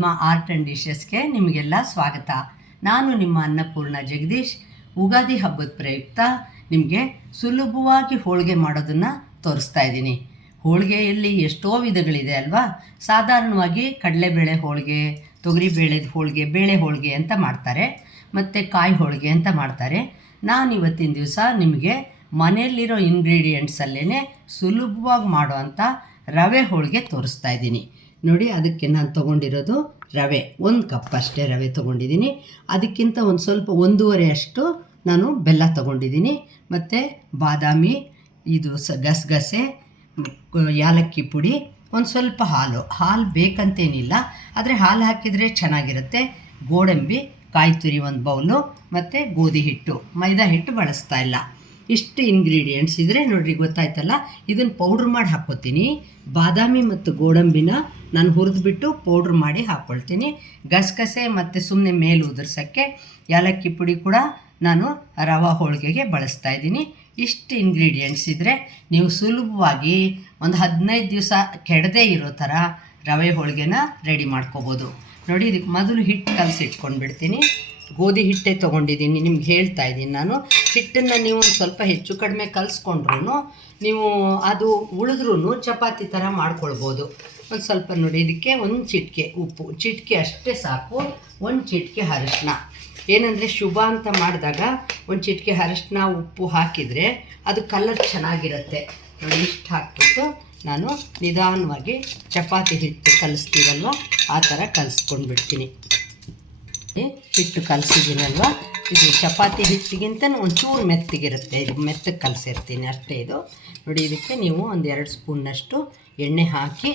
Padma art and ಡಿಶಸ್ಗೆ ನಿಮಗೆಲ್ಲ ಸ್ವಾಗತ. ನಾನು ನಿಮ್ಮ ಅನ್ನಪೂರ್ಣ ಜಗದೀಶ್. ಉಗಾದಿ ಹಬ್ಬದ ಪ್ರಯುಕ್ತ ನಿಮಗೆ ಸುಲಭವಾಗಿ ಹೋಳಿಗೆ ಮಾಡೋದನ್ನು ತೋರಿಸ್ತಾ ಇದ್ದೀನಿ. ಹೋಳಿಗೆಯಲ್ಲಿ ಎಷ್ಟೋ ವಿಧಗಳಿದೆ ಅಲ್ವಾ. ಸಾಧಾರಣವಾಗಿ ಕಡಲೆಬೇಳೆ ಹೋಳಿಗೆ, ತೊಗರಿಬೇಳೆದ ಹೋಳಿಗೆ, ಬೇಳೆ ಹೋಳಿಗೆ ಅಂತ ಮಾಡ್ತಾರೆ, ಮತ್ತು ಕಾಯಿ ಹೋಳಿಗೆ ಅಂತ ಮಾಡ್ತಾರೆ. ನಾನು ಇವತ್ತಿನ ದಿವಸ ನಿಮಗೆ ಮನೆಯಲ್ಲಿರೋ ಇಂಗ್ರೀಡಿಯೆಂಟ್ಸಲ್ಲೇ ಸುಲಭವಾಗಿ ಮಾಡೋ ಅಂಥ ರವೆ ಹೋಳಿಗೆ ತೋರಿಸ್ತಾ ಇದ್ದೀನಿ. ನೋಡಿ, ಅದಕ್ಕೆ ನಾನು ತೊಗೊಂಡಿರೋದು ರವೆ 1 ಕಪ್ ಅಷ್ಟೇ ರವೆ ತೊಗೊಂಡಿದ್ದೀನಿ. ಅದಕ್ಕಿಂತ ಒಂದು ಸ್ವಲ್ಪ 1.5 ಅಷ್ಟು ನಾನು ಬೆಲ್ಲ ತೊಗೊಂಡಿದ್ದೀನಿ. ಮತ್ತು ಬಾದಾಮಿ, ಇದು ಗಸಗಸೆ, ಯಾಲಕ್ಕಿ ಪುಡಿ, ಒಂದು ಸ್ವಲ್ಪ ಹಾಲು ಬೇಕಂತೇನಿಲ್ಲ, ಆದರೆ ಹಾಲು ಹಾಕಿದರೆ ಚೆನ್ನಾಗಿರುತ್ತೆ. ಗೋಡಂಬಿ, ಕಾಯಿ ತುರಿ 1 ಬೌಲು, ಮತ್ತು ಗೋಧಿ ಹಿಟ್ಟು, ಮೈದಾ ಹಿಟ್ಟು ಬಳಸ್ತಾ ಇಲ್ಲ. ಇಷ್ಟು ಇಂಗ್ರೀಡಿಯೆಂಟ್ಸ್ ಇದ್ದರೆ ನೋಡಿರಿ, ಗೊತ್ತಾಯ್ತಲ್ಲ. ಇದನ್ನು ಪೌಡ್ರ್ ಮಾಡಿ ಹಾಕ್ಕೊತೀನಿ. ಬಾದಾಮಿ ಮತ್ತು ಗೋಡಂಬಿನ ನಾನು ಹುರಿದ್ಬಿಟ್ಟು ಪೌಡ್ರ್ ಮಾಡಿ ಹಾಕ್ಕೊಳ್ತೀನಿ. ಗಸಗಸೆ ಮತ್ತು ಸುಮ್ಮನೆ ಮೇಲೆ ಉದುರ್ಸೋಕ್ಕೆ ಯಾಲಕ್ಕಿ ಪುಡಿ ಕೂಡ ನಾನು ರವೆ ಹೋಳಿಗೆಗೆ ಬಳಸ್ತಾ ಇದ್ದೀನಿ. ಇಷ್ಟು ಇಂಗ್ರೀಡಿಯೆಂಟ್ಸ್ ಇದ್ದರೆ ನೀವು ಸುಲಭವಾಗಿ ಒಂದು 15 ದಿವಸ ಕೆಡದೇ ಇರೋ ಥರ ರವೆ ಹೋಳಿಗೆನ ರೆಡಿ ಮಾಡ್ಕೋಬೋದು. ನೋಡಿ, ಇದಕ್ಕೆ ಮೊದಲು ಹಿಟ್ಟು ಕಲಸಿಟ್ಕೊಂಡ್ಬಿಡ್ತೀನಿ. ಗೋಧಿ ಹಿಟ್ಟೆ ತೊಗೊಂಡಿದ್ದೀನಿ, ನಿಮ್ಗೆ ಹೇಳ್ತಾ ಇದ್ದೀನಿ ನಾನು. ಹಿಟ್ಟನ್ನು ನೀವು ಒಂದು ಸ್ವಲ್ಪ ಹೆಚ್ಚು ಕಡಿಮೆ ಕಲಿಸ್ಕೊಂಡ್ರೂ ನೀವು ಅದು ಉಳಿದ್ರೂ ಚಪಾತಿ ಥರ ಮಾಡ್ಕೊಳ್ಬೋದು. ಒಂದು ಸ್ವಲ್ಪ ನೋಡಿ, ಇದಕ್ಕೆ 1 ಚಿಟಿಕೆ ಉಪ್ಪು, ಚಿಟಿಕೆ ಅಷ್ಟೇ ಸಾಕು. 1 ಚಿಟಿಕೆ ಅರಿಶಿನ. ಏನಂದರೆ ಶುಭ ಅಂತ ಮಾಡಿದಾಗ 1 ಚಿಟಿಕೆ ಅರಿಶಿನ, ಉಪ್ಪು ಹಾಕಿದರೆ ಅದು ಕಲರ್ ಚೆನ್ನಾಗಿರುತ್ತೆ. ನೋಡಿ, ಇಷ್ಟು ಹಾಕ್ಬಿಟ್ಟು ನಾನು ನಿಧಾನವಾಗಿ ಚಪಾತಿ ಹಿಟ್ಟು ಕಲಿಸ್ತೀವಲ್ವ ಆ ಥರ ಕಲಿಸ್ಕೊಂಡ್ಬಿಡ್ತೀನಿ. ಹಿಟ್ಟು ಕಲಸಿದ್ದೀನಲ್ವ, ಇದು ಚಪಾತಿ ಹಿಟ್ಟಿಗಿಂತ ಒಂಚೂರು ಮೆತ್ತಗಿರುತ್ತೆ. ಇದು ಮೆತ್ತಗೆ ಕಲಸಿರ್ತೀನಿ ಅಷ್ಟೇ. ಇದು ನೋಡಿ, ಇದಕ್ಕೆ ನೀವು ಒಂದು 2 ಸ್ಪೂನ್ನಷ್ಟು ಎಣ್ಣೆ ಹಾಕಿ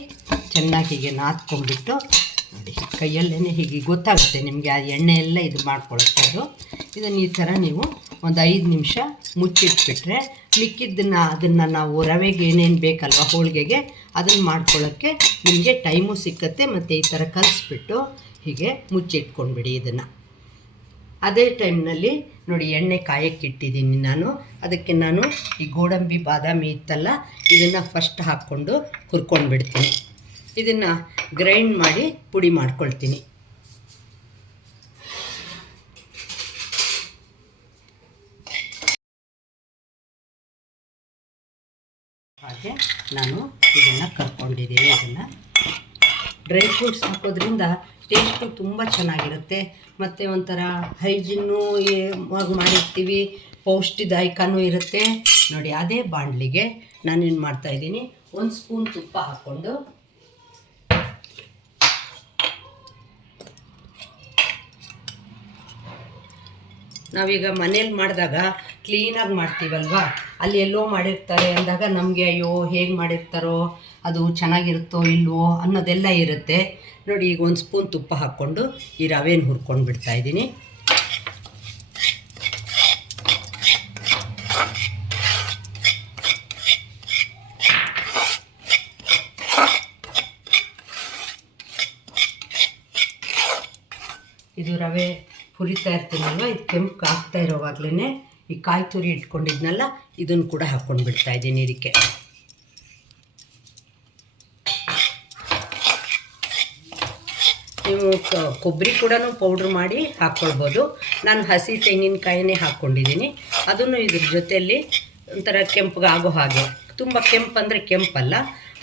ಚೆನ್ನಾಗಿ ಹೀಗೆ ನಾದ್ಕೊಂಡ್ಬಿಟ್ಟು ನೋಡಿ, ಕೈಯಲ್ಲೇ ಹೀಗೆ ಗೊತ್ತಾಗುತ್ತೆ ನಿಮಗೆ ಆ ಎಣ್ಣೆ ಎಲ್ಲ ಇದು ಮಾಡ್ಕೊಳುತ್ತೆ ಅದು. ಇದನ್ನು ಈ ಥರ ನೀವು ಒಂದು 5 ನಿಮಿಷ ಮುಚ್ಚಿಟ್ಬಿಟ್ರೆ ಅದನ್ನು ನಾವು ರವೆಗೆ ಏನೇನು ಬೇಕಲ್ವ ಹೋಳಿಗೆಗೆ ಅದನ್ನು ಮಾಡ್ಕೊಳ್ಳೋಕ್ಕೆ ನಿಮಗೆ ಟೈಮು ಸಿಕ್ಕತ್ತೆ. ಮತ್ತು ಈ ಥರ ಕಲಿಸ್ಬಿಟ್ಟು ಹೀಗೆ ಮುಚ್ಚಿಟ್ಕೊಂಡ್ಬಿಡಿ ಇದನ್ನು. ಅದೇ ಟೈಮ್ನಲ್ಲಿ ನೋಡಿ, ಎಣ್ಣೆ ಕಾಯಕ್ಕಿಟ್ಟಿದ್ದೀನಿ ನಾನು. ಅದಕ್ಕೆ ನಾನು ಈ ಗೋಡಂಬಿ ಬಾದಾಮಿ ಇತ್ತಲ್ಲ, ಇದನ್ನು ಫಸ್ಟ್ ಹಾಕ್ಕೊಂಡು ಹುರ್ಕೊಂಡ್ಬಿಡ್ತೀನಿ. ಇದನ್ನು ಗ್ರೈಂಡ್ ಮಾಡಿ ಪುಡಿ ಮಾಡ್ಕೊಳ್ತೀನಿ. ಹಾಗೆ ನಾನು ಇದನ್ನು ಕರ್ಕೊಂಡಿದ್ದೀನಿ. ಇದನ್ನು ಡ್ರೈ ಫ್ರೂಟ್ಸ್ ಹಾಕೋದ್ರಿಂದ ಟೇಸ್ಟು ತುಂಬ ಚೆನ್ನಾಗಿರುತ್ತೆ. ಮತ್ತು ಒಂಥರ ಹೈಜಿನ್ನು ಮಾಡಿರ್ತೀವಿ, ಪೌಷ್ಟಿದಾಯಕನೂ ಇರುತ್ತೆ. ನೋಡಿ, ಅದೇ ಬಾಣಲಿಗೆ ನಾನೇನು ಮಾಡ್ತಾಯಿದ್ದೀನಿ, 1 ಸ್ಪೂನ್ ತುಪ್ಪ ಹಾಕ್ಕೊಂಡು ನಾವೀಗ ಮನೇಲಿ ಮಾಡಿದಾಗ ಕ್ಲೀನಾಗಿ ಮಾಡ್ತೀವಲ್ವ, ಅಲ್ಲಿ ಎಲ್ಲೋ ಮಾಡಿರ್ತಾರೆ ಅಂದಾಗ ನಮಗೆ ಅಯ್ಯೋ ಹೇಗೆ ಮಾಡಿರ್ತಾರೋ, ಅದು ಚೆನ್ನಾಗಿರುತ್ತೋ ಇಲ್ವೋ ಅನ್ನೋದೆಲ್ಲ ಇರುತ್ತೆ. ನೋಡಿ, ಈಗ 1 ಸ್ಪೂನ್ ತುಪ್ಪ ಹಾಕ್ಕೊಂಡು ಈ ರವೆನ ಹುರ್ಕೊಂಡು ಬಿಡ್ತಾಯಿದ್ದೀನಿ. ಇದು ರವೆ ಹುರಿತಾ ಇರ್ತೀನಲ್ವ, ಇದು ಕೆಂಪು ಆಗ್ತಾ ಇರೋವಾಗಲೇ ಈ ಕಾಯಿ ತುರಿ ಇಟ್ಕೊಂಡಿದ್ನಲ್ಲ ಇದನ್ನು ಕೂಡ ಹಾಕ್ಕೊಂಡು ಬಿಡ್ತಾಯಿದ್ದೀನಿ ಇದಕ್ಕೆ. ನೀವು ಕೊಬ್ಬರಿ ಕೂಡ ಪೌಡ್ರ್ ಮಾಡಿ ಹಾಕ್ಕೊಳ್ಬೋದು. ನಾನು ಹಸಿ ತೆಂಗಿನಕಾಯಿನೇ ಹಾಕ್ಕೊಂಡಿದ್ದೀನಿ. ಅದನ್ನು ಇದ್ರ ಜೊತೆಯಲ್ಲಿ ಒಂಥರ ಕೆಂಪಗೆ ಆಗೋ ಹಾಗೆ, ತುಂಬ ಕೆಂಪಂದರೆ ಕೆಂಪಲ್ಲ,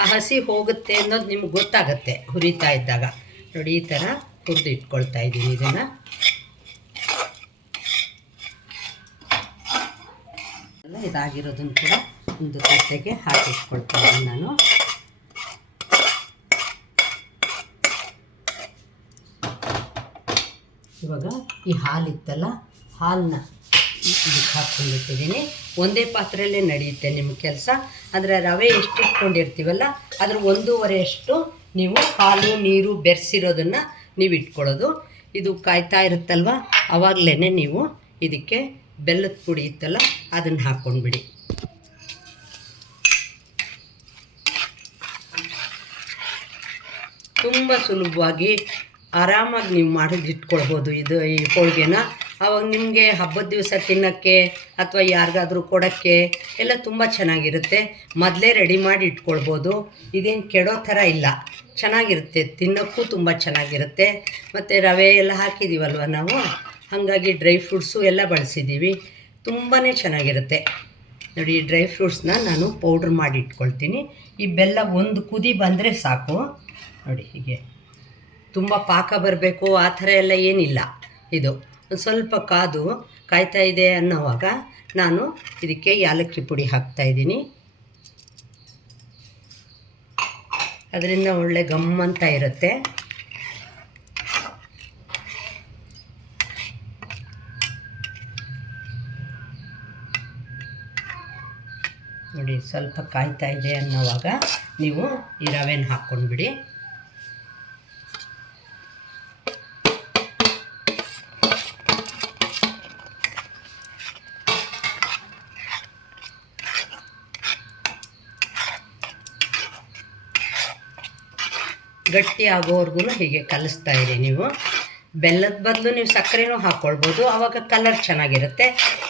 ಆ ಹಸಿ ಹೋಗುತ್ತೆ ಅನ್ನೋದು ನಿಮ್ಗೆ ಗೊತ್ತಾಗುತ್ತೆ ಹುರಿತಾ ಇದ್ದಾಗ. ನೋಡಿ, ಈ ಥರ ಹುರಿದು ಇಟ್ಕೊಳ್ತಾ ಇದ್ದೀನಿ. ಇದನ್ನು ಇದಾಗಿರೋದನ್ನು ಕೂಡ ಒಂದು ತಟ್ಟೆಗೆ ಹಾಕಿಟ್ಕೊಳ್ತಾ ಇದ್ದೀನಿ ನಾನು. ಇವಾಗ ಈ ಹಾಲಿತ್ತಲ್ಲ, ಹಾಲನ್ನ ಇದಕ್ಕೆ ಹಾಕ್ಕೊಂಡಿಟ್ಟಿದ್ದೀನಿ. ಒಂದೇ ಪಾತ್ರೆಯಲ್ಲೇ ನಡೆಯುತ್ತೆ ನಿಮ್ಮ ಕೆಲಸ. ಅಂದರೆ ರವೆ ಎಷ್ಟು ಇಟ್ಕೊಂಡಿರ್ತೀವಲ್ಲ ಅದ್ರ 1.5 ಅಷ್ಟು ನೀವು ಹಾಲು ನೀರು ಬೆರೆಸಿರೋದನ್ನು ನೀವು ಇಟ್ಕೊಳ್ಳೋದು. ಇದು ಕಾಯ್ತಾ ಇರುತ್ತಲ್ವ, ಆವಾಗಲೇ ನೀವು ಇದಕ್ಕೆ ಬೆಲ್ಲದ ಪುಡಿ ಇತ್ತಲ್ಲ ಅದನ್ನು ಹಾಕ್ಕೊಂಡ್ಬಿಡಿ. ತುಂಬ ಸುಲಭವಾಗಿ ಆರಾಮಾಗಿ ನೀವು ಮಾಡಿದ್ದು ಇಟ್ಕೊಳ್ಬೋದು ಈ ಹೋಳಿಗೆನ. ಆವಾಗ ನಿಮಗೆ ಹಬ್ಬದ ದಿವಸ ತಿನ್ನೋಕ್ಕೆ ಅಥವಾ ಯಾರಿಗಾದ್ರೂ ಕೊಡೋಕ್ಕೆ ಎಲ್ಲ ತುಂಬ ಚೆನ್ನಾಗಿರುತ್ತೆ. ಮೊದಲೇ ರೆಡಿ ಮಾಡಿ ಇಟ್ಕೊಳ್ಬೋದು. ಇದೇನು ಕೆಡೋ ಥರ ಇಲ್ಲ, ಚೆನ್ನಾಗಿರುತ್ತೆ, ತಿನ್ನೋಕ್ಕೂ ತುಂಬ ಚೆನ್ನಾಗಿರುತ್ತೆ. ಮತ್ತು ರವೆ ಎಲ್ಲ ಹಾಕಿದ್ದೀವಲ್ವ ನಾವು, ಹಾಗಾಗಿ ಡ್ರೈ ಫ್ರೂಟ್ಸು ಎಲ್ಲ ಬಳಸಿದ್ದೀವಿ, ತುಂಬಾ ಚೆನ್ನಾಗಿರುತ್ತೆ. ನೋಡಿ, ಈ ಡ್ರೈ ಫ್ರೂಟ್ಸ್ನ ನಾನು ಪೌಡ್ರ್ ಮಾಡಿ ಇಟ್ಕೊಳ್ತೀನಿ. ಈ ಬೆಲ್ಲ ಒಂದು ಕುದಿ ಬಂದರೆ ಸಾಕು. ನೋಡಿ, ಹೀಗೆ ತುಂಬ ಪಾಕ ಬರಬೇಕು ಆ ಥರ ಎಲ್ಲ ಏನಿಲ್ಲ. ಇದು ಒಂದು ಸ್ವಲ್ಪ ಕಾಯ್ತಾ ಇದೆ ಅನ್ನೋವಾಗ ನಾನು ಇದಕ್ಕೆ ಯಾಲಕ್ಕಿ ಪುಡಿ ಹಾಕ್ತಾಯಿದ್ದೀನಿ. ಅದರಿಂದ ಒಳ್ಳೆ ಗಮ್ಮಂತ ಇರುತ್ತೆ. ನೋಡಿ, ಸ್ವಲ್ಪ ಕಾಯ್ತಾ ಇದೆ ಅನ್ನೋವಾಗ ನೀವು ಈ ರವೆನ ಹಾಕ್ಕೊಂಡ್ಬಿಡಿ. ಗಟ್ಟಿ ಆಗೋವರೆಗೂ ಹೀಗೆ ಕಲಿಸ್ತಾ ಇರಿ ನೀವು. ಬೆಲ್ಲದ ಬದಲು ನೀವು ಸಕ್ಕರೆನೂ ಹಾಕ್ಕೊಳ್ಬೋದು, ಆವಾಗ ಕಲರ್ ಚೆನ್ನಾಗಿರುತ್ತೆ.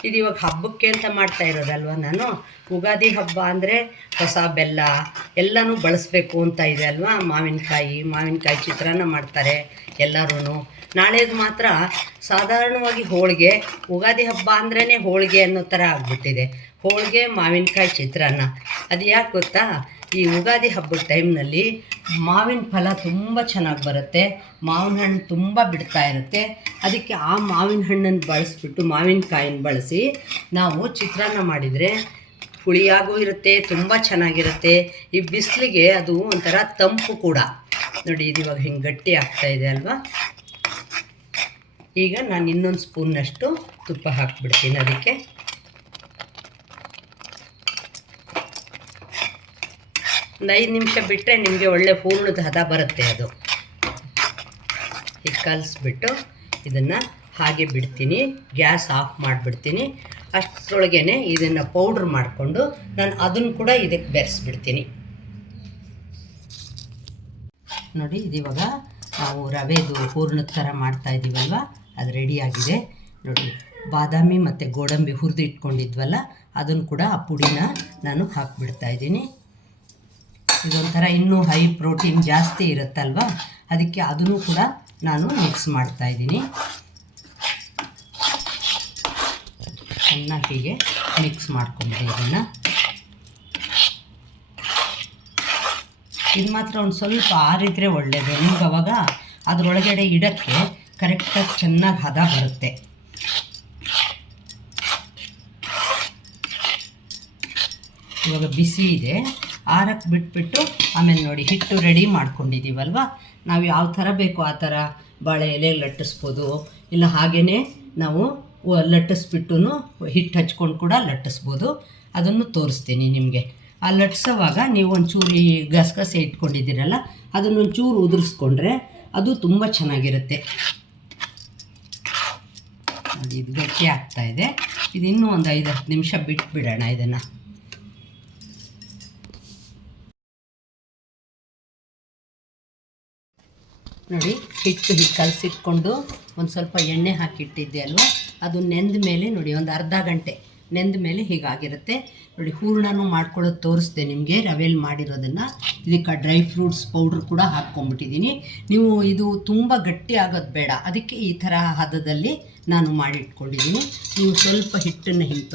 ಇದು ಇವಾಗ ಹಬ್ಬಕ್ಕೆ ಅಂತ ಮಾಡ್ತಾ ಇರೋದಲ್ವ ನಾನು. ಯುಗಾದಿ ಹಬ್ಬ ಅಂದರೆ ಹೊಸ ಬೆಲ್ಲ ಎಲ್ಲನೂ ಬಳಸಬೇಕು ಅಂತ ಇದೆ ಅಲ್ವಾ. ಮಾವಿನಕಾಯಿ ಚಿತ್ರಾನ್ನ ಮಾಡ್ತಾರೆ ಎಲ್ಲರೂ. ನಾಳೆದು ಮಾತ್ರ ಸಾಧಾರಣವಾಗಿ ಹೋಳಿಗೆ. ಯುಗಾದಿ ಹಬ್ಬ ಅಂದ್ರೇ ಹೋಳಿಗೆ ಅನ್ನೋ ಥರ ಆಗಿಬಿಟ್ಟಿದೆ. ಹೋಳಿಗೆ, ಮಾವಿನಕಾಯಿ ಚಿತ್ರಾನ್ನ. ಅದು ಯಾಕೆ ಗೊತ್ತಾ, ಈ ಯುಗಾದಿ ಹಬ್ಬದ ಟೈಮ್ನಲ್ಲಿ ಮಾವಿನ ಫಲ ತುಂಬ ಚೆನ್ನಾಗಿ ಬರುತ್ತೆ, ಮಾವಿನ ಹಣ್ಣು ತುಂಬ ಬಿಡ್ತಾ ಇರುತ್ತೆ. ಅದಕ್ಕೆ ಆ ಮಾವಿನ ಹಣ್ಣನ್ನು ಬಳಸಿಬಿಟ್ಟು, ಮಾವಿನಕಾಯಿನ ಬಳಸಿ ನಾವು ಚಿತ್ರಾನ್ನ ಮಾಡಿದರೆ ಹುಳಿಯಾಗೂ ಇರುತ್ತೆ, ತುಂಬ ಚೆನ್ನಾಗಿರುತ್ತೆ. ಈ ಬಿಸಿಲಿಗೆ ಅದು ಒಂಥರ ತಂಪು ಕೂಡ. ನೋಡಿ, ಇದು ಇವಾಗ ಹಿಂಗೆ ಗಟ್ಟಿ ಆಗ್ತಾಯಿದೆ ಅಲ್ವಾ. ಈಗ ನಾನು ಇನ್ನೊಂದು ಸ್ಪೂನ್ನಷ್ಟು ತುಪ್ಪ ಹಾಕ್ಬಿಡ್ತೀನಿ. ಅದಕ್ಕೆ ಒಂದು 5 ನಿಮಿಷ ಬಿಟ್ಟರೆ ನಿಮಗೆ ಒಳ್ಳೆ ಹೂರ್ಣದ ಹದ ಬರುತ್ತೆ. ಅದು ಈಗ ಕಲಿಸ್ಬಿಟ್ಟು ಇದನ್ನು ಹಾಗೆ ಬಿಡ್ತೀನಿ, ಗ್ಯಾಸ್ ಆಫ್ ಮಾಡಿಬಿಡ್ತೀನಿ. ಅಷ್ಟರೊಳಗೇ ಇದನ್ನು ಪೌಡ್ರ್ ಮಾಡಿಕೊಂಡು ನಾನು ಅದನ್ನು ಕೂಡ ಇದಕ್ಕೆ ಬೆರೆಸ್ಬಿಡ್ತೀನಿ. ನೋಡಿ, ಇದಿವಾಗ ನಾವು ರವೆದು ಹೂರ್ಣದ ಥರ ಮಾಡ್ತಾಯಿದ್ದೀವಲ್ವ, ಅದು ರೆಡಿಯಾಗಿದೆ. ನೋಡಿ, ಬಾದಾಮಿ ಮತ್ತು ಗೋಡಂಬಿ ಹುರಿದು ಇಟ್ಕೊಂಡಿದ್ವಲ್ಲ, ಅದನ್ನು ಕೂಡ ಆ ಪುಡಿನ ನಾನು ಹಾಕಿಬಿಡ್ತಾಯಿದ್ದೀನಿ. ಇದೊಂಥರ ಇನ್ನೂ ಹೈ ಪ್ರೋಟೀನ್ ಜಾಸ್ತಿ ಇರುತ್ತಲ್ವ, ಅದಕ್ಕೆ ಅದನ್ನು ಕೂಡ ನಾನು ಮಿಕ್ಸ್ ಮಾಡ್ತಾಯಿದ್ದೀನಿ. ಚೆನ್ನಾಗಿ ಹೀಗೆ ಮಿಕ್ಸ್ ಮಾಡ್ಕೊಂಬಿಡಿ ಇದನ್ನು. ಇದು ಮಾತ್ರ ಒಂದು ಸ್ವಲ್ಪ ಆರಿದ್ರೆ ಒಳ್ಳೆಯದು. ನಿಮ್ಗೆ ಅವಾಗ ಅದರೊಳಗಡೆ ಇಡೋಕ್ಕೆ ಕರೆಕ್ಟಾಗಿ ಚೆನ್ನಾಗಿ ಹದ ಬರುತ್ತೆ. ಇವಾಗ ಬಿಸಿ ಇದೆ, ಆರಕ್ಕೆ ಬಿಟ್ಬಿಟ್ಟು ಆಮೇಲೆ ನೋಡಿ ಹಿಟ್ಟು ರೆಡಿ ಮಾಡ್ಕೊಂಡಿದ್ದೀವಲ್ವ, ನಾವು ಯಾವ ಥರ ಬೇಕೋ ಆ ಥರ ಬಾಳೆ ಎಲೆ ಲಟ್ಟಿಸ್ಬೋದು, ಇಲ್ಲ ಹಾಗೇ ನಾವು ಲಟ್ಟಿಸ್ಬಿಟ್ಟು ಹಿಟ್ಟು ಹಚ್ಕೊಂಡು ಕೂಡ ಲಟ್ಟಿಸ್ಬೋದು. ಅದನ್ನು ತೋರಿಸ್ತೀನಿ ನಿಮಗೆ. ಆ ಲಟ್ಟಿಸೋವಾಗ ನೀವು ಒಂಚೂರು ಈ ಗಸಗಸೆ ಇಟ್ಕೊಂಡಿದ್ದೀರಲ್ಲ, ಅದನ್ನೊಂಚೂರು ಉದುರಿಸ್ಕೊಂಡ್ರೆ ಅದು ತುಂಬ ಚೆನ್ನಾಗಿರುತ್ತೆ. ನೋಡಿ, ಇದು ಗಟ್ಟಿ ಆಗ್ತಾಯಿದೆ. ಇದು ಇನ್ನೂ ಒಂದು 5-10 ನಿಮಿಷ ಬಿಟ್ಬಿಡೋಣ ಇದನ್ನು. ನೋಡಿ, ಹಿಟ್ಟು ಹೀಗೆ ಕಲಸಿಟ್ಕೊಂಡು ಒಂದು ಸ್ವಲ್ಪ ಎಣ್ಣೆ ಹಾಕಿಟ್ಟಿದ್ದೆ ಅಲ್ವಾ, ಅದು ನೆಂದ ಮೇಲೆ ನೋಡಿ ಒಂದು ಅರ್ಧ ಗಂಟೆ ನೆಂದ ಮೇಲೆ ಹೀಗಾಗಿರುತ್ತೆ. ನೋಡಿ, ಹೂರಣನೂ ಮಾಡ್ಕೊಳ್ಳೋದು ತೋರಿಸ್ದೆ ನಿಮಗೆ, ರವೆಯಲ್ಲಿ ಮಾಡಿರೋದನ್ನು. ಇದಕ್ಕೆ ಡ್ರೈ ಫ್ರೂಟ್ಸ್ ಪೌಡ್ರ್ ಕೂಡ ಹಾಕ್ಕೊಂಬಿಟ್ಟಿದ್ದೀನಿ. ನೀವು ಇದು ತುಂಬ ಗಟ್ಟಿ ಆಗೋದು ಬೇಡ, ಅದಕ್ಕೆ ಈ ಥರ ಹದದಲ್ಲಿ ನಾನು ಮಾಡಿಟ್ಕೊಂಡಿದ್ದೀನಿ. ನೀವು ಸ್ವಲ್ಪ ಹಿಟ್ಟನ್ನು ಹೀಗೆ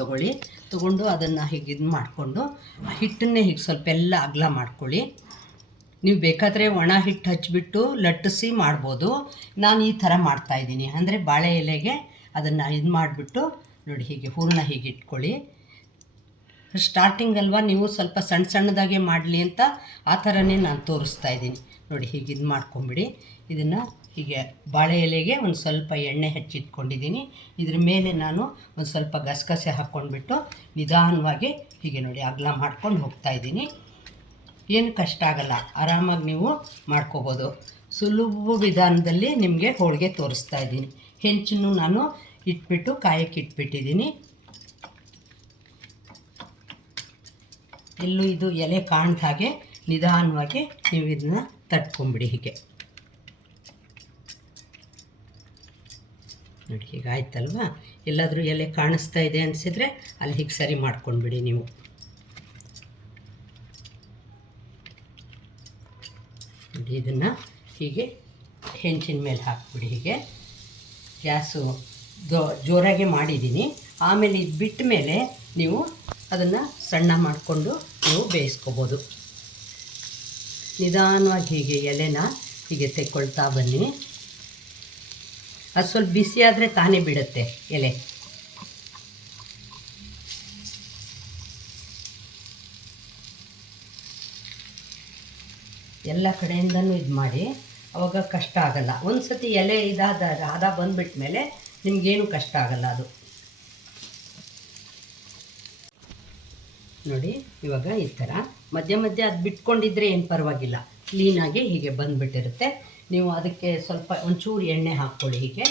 ತೊಗೊಂಡು ಅದನ್ನು ಹೀಗೆ ಇದು ಮಾಡಿಕೊಂಡು ಆ ಹಿಟ್ಟನ್ನೇ ಹೀಗೆ ಸ್ವಲ್ಪ ಎಲ್ಲ ಅಗಲ ಮಾಡ್ಕೊಳ್ಳಿ. ನೀವು ಬೇಕಾದರೆ ಒಣ ಹಿಟ್ಟು ಹಚ್ಚಿಬಿಟ್ಟು ಲಟ್ಟಿಸಿ ಮಾಡ್ಬೋದು. ನಾನು ಈ ಥರ ಮಾಡ್ತಾಯಿದ್ದೀನಿ, ಅಂದರೆ ಬಾಳೆ ಎಲೆಗೆ ಅದನ್ನು ಇದು ಮಾಡಿಬಿಟ್ಟು ನೋಡಿ ಹೀಗೆ ಹೂರಣ ಹೀಗೆ ಇಟ್ಕೊಳ್ಳಿ. ಸ್ಟಾರ್ಟಿಂಗ್ ಅಲ್ವಾ, ನೀವು ಸ್ವಲ್ಪ ಸಣ್ಣದಾಗೆ ಮಾಡಲಿ ಅಂತ ಆ ಥರನೇ ನಾನು ತೋರಿಸ್ತಾ ಇದ್ದೀನಿ. ನೋಡಿ, ಹೀಗೆ ಇದು ಮಾಡ್ಕೊಂಬಿಡಿ. ಇದನ್ನು ಹೀಗೆ ಬಾಳೆ ಎಲೆಗೆ ಒಂದು ಸ್ವಲ್ಪ ಎಣ್ಣೆ ಹಚ್ಚಿಟ್ಕೊಂಡಿದ್ದೀನಿ. ಇದ್ರ ಮೇಲೆ ನಾನು ಒಂದು ಸ್ವಲ್ಪ ಗಸಗಸೆ ಹಾಕ್ಕೊಂಡ್ಬಿಟ್ಟು ನಿಧಾನವಾಗಿ ಹೀಗೆ ನೋಡಿ ಅಗಲ ಮಾಡ್ಕೊಂಡು ಹೋಗ್ತಾಯಿದ್ದೀನಿ. ಏನು ಕಷ್ಟ ಆಗಲ್ಲ, ಆರಾಮಾಗಿ ನೀವು ಮಾಡ್ಕೋಬೋದು. ಸುಲಭ ವಿಧಾನದಲ್ಲಿ ನಿಮಗೆ ಹೋಳಿಗೆ ತೋರಿಸ್ತಾ ಇದ್ದೀನಿ. ಹೆಂಚನ್ನು ನಾನು ಇಟ್ಬಿಟ್ಟು ಕಾಯಕ್ಕೆ ಇಟ್ಬಿಟ್ಟಿದ್ದೀನಿ. ಎಲ್ಲೂ ಇದು ಎಲೆ ಕಾಣ್ದ ಹಾಗೆ ನಿಧಾನವಾಗಿ ನೀವು ಇದನ್ನ ತಟ್ಕೊಂಬಿಡಿ. ಹೀಗೆ ನೋಡಿ ಹೀಗೆ ಆಯ್ತಲ್ವಾ. ಎಲ್ಲಾದರೂ ಎಲೆ ಕಾಣಿಸ್ತಾ ಇದೆ ಅನಿಸಿದರೆ ಅಲ್ಲಿ ಹೀಗೆ ಸರಿ ಮಾಡ್ಕೊಂಡ್ಬಿಡಿ ನೀವು. ನೋಡಿ ಇದನ್ನು ಹೀಗೆ ಹೆಂಚಿನ ಮೇಲೆ ಹಾಕ್ಬಿಡಿ. ಹೀಗೆ ಗ್ಯಾಸು ಜೋರಾಗೆ ಮಾಡಿದ್ದೀನಿ. ಆಮೇಲೆ ಇದು ಬಿಟ್ಟ ಮೇಲೆ ನೀವು ಅದನ್ನು ಸಣ್ಣ ಮಾಡಿಕೊಂಡು ನೀವು ಬೇಯಿಸ್ಕೋಬೋದು. ನಿಧಾನವಾಗಿ ಹೀಗೆ ಎಲೆನ ಹೀಗೆ ತೆಕ್ಕೊಳ್ತಾ ಬನ್ನಿ. ಅದು ಸ್ವಲ್ಪ ಬಿಸಿ ಆದರೆ ತಾನೇ ಬಿಡುತ್ತೆ ಎಲೆ. ಎಲ್ಲ ಕಡೆಯಿಂದನೂ ಇದು ಮಾಡಿ, ಅವಾಗ ಕಷ್ಟ ಆಗಲ್ಲ. ಒಂದು ಸತಿ ಎಲೆ ಹದ ಬಂದುಬಿಟ್ಟ ಮೇಲೆ ನಿಮಗೇನು ಕಷ್ಟ ಆಗಲ್ಲ ಅದು. ನೋಡಿ ಇವಾಗ ಈ ಥರ ಮಧ್ಯ ಮಧ್ಯ ಅದು ಬಿಟ್ಕೊಂಡಿದ್ರೆ ಏನು ಪರವಾಗಿಲ್ಲ, ಕ್ಲೀನಾಗಿ ಹೀಗೆ ಬಂದುಬಿಟ್ಟಿರುತ್ತೆ. ನೀವು ಅದಕ್ಕೆ ಸ್ವಲ್ಪ ಒಂಚೂರು ಎಣ್ಣೆ ಹಾಕ್ಕೊಳ್ಳಿ. ಹೀಗೆ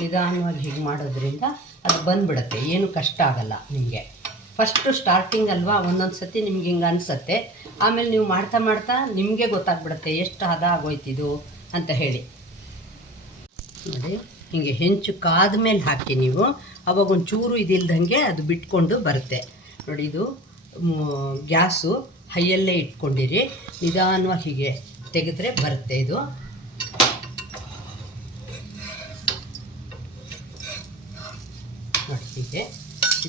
ನಿಧಾನವಾಗಿ ಹೀಗೆ ಮಾಡೋದ್ರಿಂದ ಅದು ಬಂದುಬಿಡುತ್ತೆ, ಏನು ಕಷ್ಟ ಆಗಲ್ಲ ನಿಮಗೆ. ಫಸ್ಟು ಸ್ಟಾರ್ಟಿಂಗ್ ಅಲ್ವಾ, ಒಂದೊಂದು ಸತಿ ನಿಮ್ಗೆ ಹಿಂಗೆ ಅನಿಸುತ್ತೆ. ಆಮೇಲೆ ನೀವು ಮಾಡ್ತಾ ಮಾಡ್ತಾ ನಿಮಗೆ ಗೊತ್ತಾಗ್ಬಿಡುತ್ತೆ ಎಷ್ಟು ಹದ ಆಗೋಯ್ತಿದು ಅಂತ ಹೇಳಿ. ನೋಡಿ ಹೀಗೆ ಹೆಂಚು ಕಾದ ಮೇಲೆ ಹಾಕಿ ನೀವು, ಅವಾಗ ಒಂಚೂರು ಇದಿಲ್ದಂಗೆ ಅದು ಬಿಟ್ಕೊಂಡು ಬರುತ್ತೆ. ನೋಡಿ ಇದು ಗ್ಯಾಸು ಹೈಯಲ್ಲೇ ಇಟ್ಕೊಂಡಿರಿ, ನಿಧಾನವಾಗಿ ಹೀಗೆ ತೆಗೆದ್ರೆ ಬರುತ್ತೆ ಇದು. ನೋಡಿ ಹೀಗೆ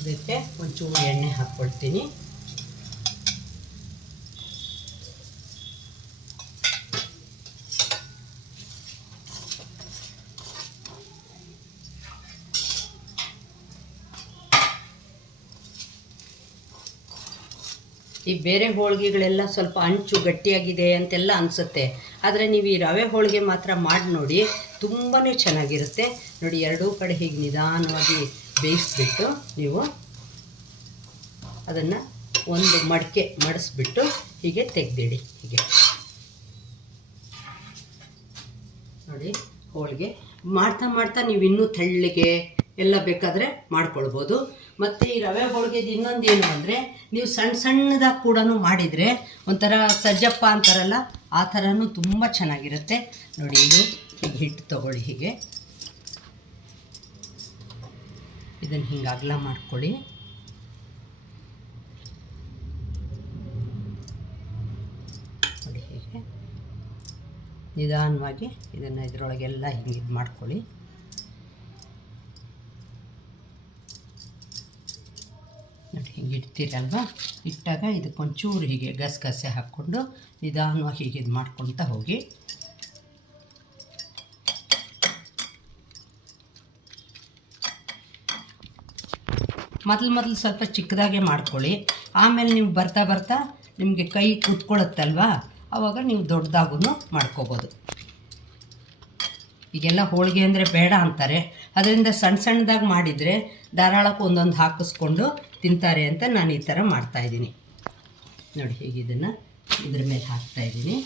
ಇದಕ್ಕೆ ಒಂಚೂರು ಎಣ್ಣೆ ಹಾಕ್ಕೊಳ್ತೀನಿ. ಈ ಬೇರೆ ಹೋಳಿಗೆಗಳೆಲ್ಲ ಸ್ವಲ್ಪ ಅಂಚು ಗಟ್ಟಿಯಾಗಿದೆ ಅಂತೆಲ್ಲ ಅನಿಸುತ್ತೆ, ಆದರೆ ನೀವು ಈ ರವೆ ಹೋಳಿಗೆ ಮಾತ್ರ ಮಾಡಿ ನೋಡಿ, ತುಂಬಾ ಚೆನ್ನಾಗಿರುತ್ತೆ. ನೋಡಿ ಎರಡೂ ಕಡೆ ಹೀಗೆ ನಿಧಾನವಾಗಿ ಬೇಯಿಸ್ಬಿಟ್ಟು ನೀವು ಅದನ್ನು ಒಂದು ಮಡಕೆ ಮಡಿಸ್ಬಿಟ್ಟು ಹೀಗೆ ತೆಗೆದಿಡಿ. ಹೀಗೆ ನೋಡಿ ಹೋಳಿಗೆ ಮಾಡ್ತಾ ಮಾಡ್ತಾ ನೀವು ಇನ್ನೂ ತೆಳ್ಳಗೆ ಎಲ್ಲ ಬೇಕಾದರೆ ಮಾಡ್ಕೊಳ್ಬೋದು. ಮತ್ತು ಈ ರವೆ ಹೋಳಿಗೆದು ಇನ್ನೊಂದು ಏನು ಅಂದರೆ, ನೀವು ಸಣ್ಣ ಸಣ್ಣದಾಗಿ ಕೂಡ ಮಾಡಿದರೆ ಒಂಥರ ಸಜ್ಜಪ್ಪ ಅಂತಾರಲ್ಲ, ಆ ಥರನೂ ತುಂಬ ಚೆನ್ನಾಗಿರುತ್ತೆ. ನೋಡಿ ಇದು ಹೀಗೆ ಹಿಟ್ಟು ತೊಗೊಳ್ಳಿ. ಹೀಗೆ ಇದನ್ನು ಹಿಂಗೆ ಅಗಲ ಮಾಡ್ಕೊಳ್ಳಿ. ನೋಡಿ ಹೀಗೆ ನಿಧಾನವಾಗಿ ಇದನ್ನು ಇದರೊಳಗೆಲ್ಲ ಹಿಂಗೆ ಇದು ಮಾಡ್ಕೊಳ್ಳಿ. ನೋಡಿ ಹಿಂಗೆ ಇಡ್ತೀರಲ್ವ, ಇಟ್ಟಾಗ ಇದಕ್ಕೊಂಚೂರು ಹೀಗೆ ಗಸಗಸೆ ಹಾಕ್ಕೊಂಡು ನಿಧಾನವಾಗಿ ಹೀಗೆ ಇದು ಮಾಡ್ಕೊಳ್ತಾ ಹೋಗಿ. ಮೊದಲು ಸ್ವಲ್ಪ ಚಿಕ್ಕದಾಗೆ ಮಾಡ್ಕೊಳ್ಳಿ. ಆಮೇಲೆ ನೀವು ಬರ್ತಾ ಬರ್ತಾ ನಿಮಗೆ ಕೈ ಕೂತ್ಕೊಳ್ಳುತ್ತಲ್ವ, ಆವಾಗ ನೀವು ದೊಡ್ಡದಾಗೂ ಮಾಡ್ಕೋಬೋದು. ಈಗೆಲ್ಲ ಹೋಳಿಗೆ ಅಂದರೆ ಬೇಡ ಅಂತಾರೆ, ಅದರಿಂದ ಸಣ್ಣ ಸಣ್ಣದಾಗಿ ಮಾಡಿದರೆ ಧಾರಾಳಕ್ಕೆ ಒಂದೊಂದು ಹಾಕಿಸ್ಕೊಂಡು ತಿಂತಾರೆ ಅಂತ ನಾನು ಈ ಥರ ಮಾಡ್ತಾಯಿದ್ದೀನಿ. ನೋಡಿ ಹೀಗೆ ಇದನ್ನು ಇದ್ರ ಮೇಲೆ ಹಾಕ್ತಾಯಿದ್ದೀನಿ.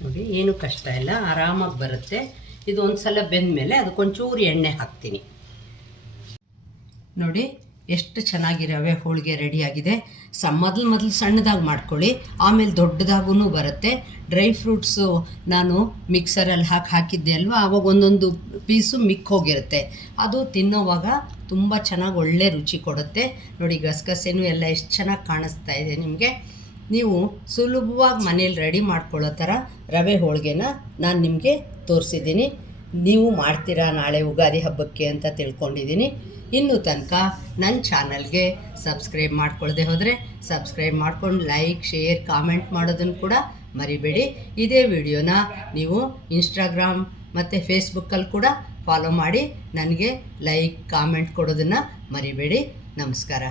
ನೋಡಿ ಏನು ಕಷ್ಟ ಇಲ್ಲ, ಆರಾಮಾಗಿ ಬರುತ್ತೆ. ಇದು ಒಂದು ಸಲ ಬೆಂದ ಮೇಲೆ ಅದಕ್ಕೊಂಚೂರು ಎಣ್ಣೆ ಹಾಕ್ತೀನಿ. ನೋಡಿ ಎಷ್ಟು ಚೆನ್ನಾಗಿ ರವೆ ಹೋಳಿಗೆ ರೆಡಿಯಾಗಿದೆ. ಮೊದಲು ಸಣ್ಣದಾಗಿ ಮಾಡ್ಕೊಳ್ಳಿ, ಆಮೇಲೆ ದೊಡ್ಡದಾಗೂ ಬರುತ್ತೆ. ಡ್ರೈ ಫ್ರೂಟ್ಸು ನಾನು ಮಿಕ್ಸರಲ್ಲಿ ಹಾಕಿದ್ದೆ ಅಲ್ವಾ, ಆವಾಗ ಒಂದೊಂದು ಪೀಸು ಮಿಕ್ ಹೋಗಿರುತ್ತೆ. ಅದು ತಿನ್ನೋವಾಗ ತುಂಬ ಚೆನ್ನಾಗಿ ಒಳ್ಳೆ ರುಚಿ ಕೊಡುತ್ತೆ. ನೋಡಿ ಗಸಗಸೆನೂ ಎಲ್ಲ ಎಷ್ಟು ಚೆನ್ನಾಗಿ ಕಾಣಿಸ್ತಾ ಇದೆ ನಿಮಗೆ. ನೀವು ಸುಲಭವಾಗಿ ಮನೇಲಿ ರೆಡಿ ಮಾಡ್ಕೊಳ್ಳೋ ಥರ ರವೆ ಹೋಳಿಗೆನ ನಾನು ನಿಮಗೆ ತೋರಿಸಿದ್ದೀನಿ. ನೀವು ಮಾಡ್ತೀರಾ ನಾಳೆ ಯುಗಾದಿ ಹಬ್ಬಕ್ಕೆ ಅಂತ ತಿಳ್ಕೊಂಡಿದ್ದೀನಿ. ಇನ್ನೂ ತನಕ ನನ್ನ ಚಾನಲ್ಗೆ ಸಬ್ಸ್ಕ್ರೈಬ್ ಮಾಡ್ಕೊಳ್ಳದೆ ಹೋದರೆ ಸಬ್ಸ್ಕ್ರೈಬ್ ಮಾಡ್ಕೊಂಡು ಲೈಕ್, ಶೇರ್, ಕಾಮೆಂಟ್ ಮಾಡೋದನ್ನು ಕೂಡ ಮರಿಬೇಡಿ. ಇದೇ ವಿಡಿಯೋನ ನೀವು ಇನ್ಸ್ಟಾಗ್ರಾಮ್ ಮತ್ತು ಫೇಸ್ಬುಕ್ಕಲ್ಲಿ ಕೂಡ ಫಾಲೋ ಮಾಡಿ ನನಗೆ ಲೈಕ್, ಕಾಮೆಂಟ್ ಕೊಡೋದನ್ನು ಮರಿಬೇಡಿ. ನಮಸ್ಕಾರ.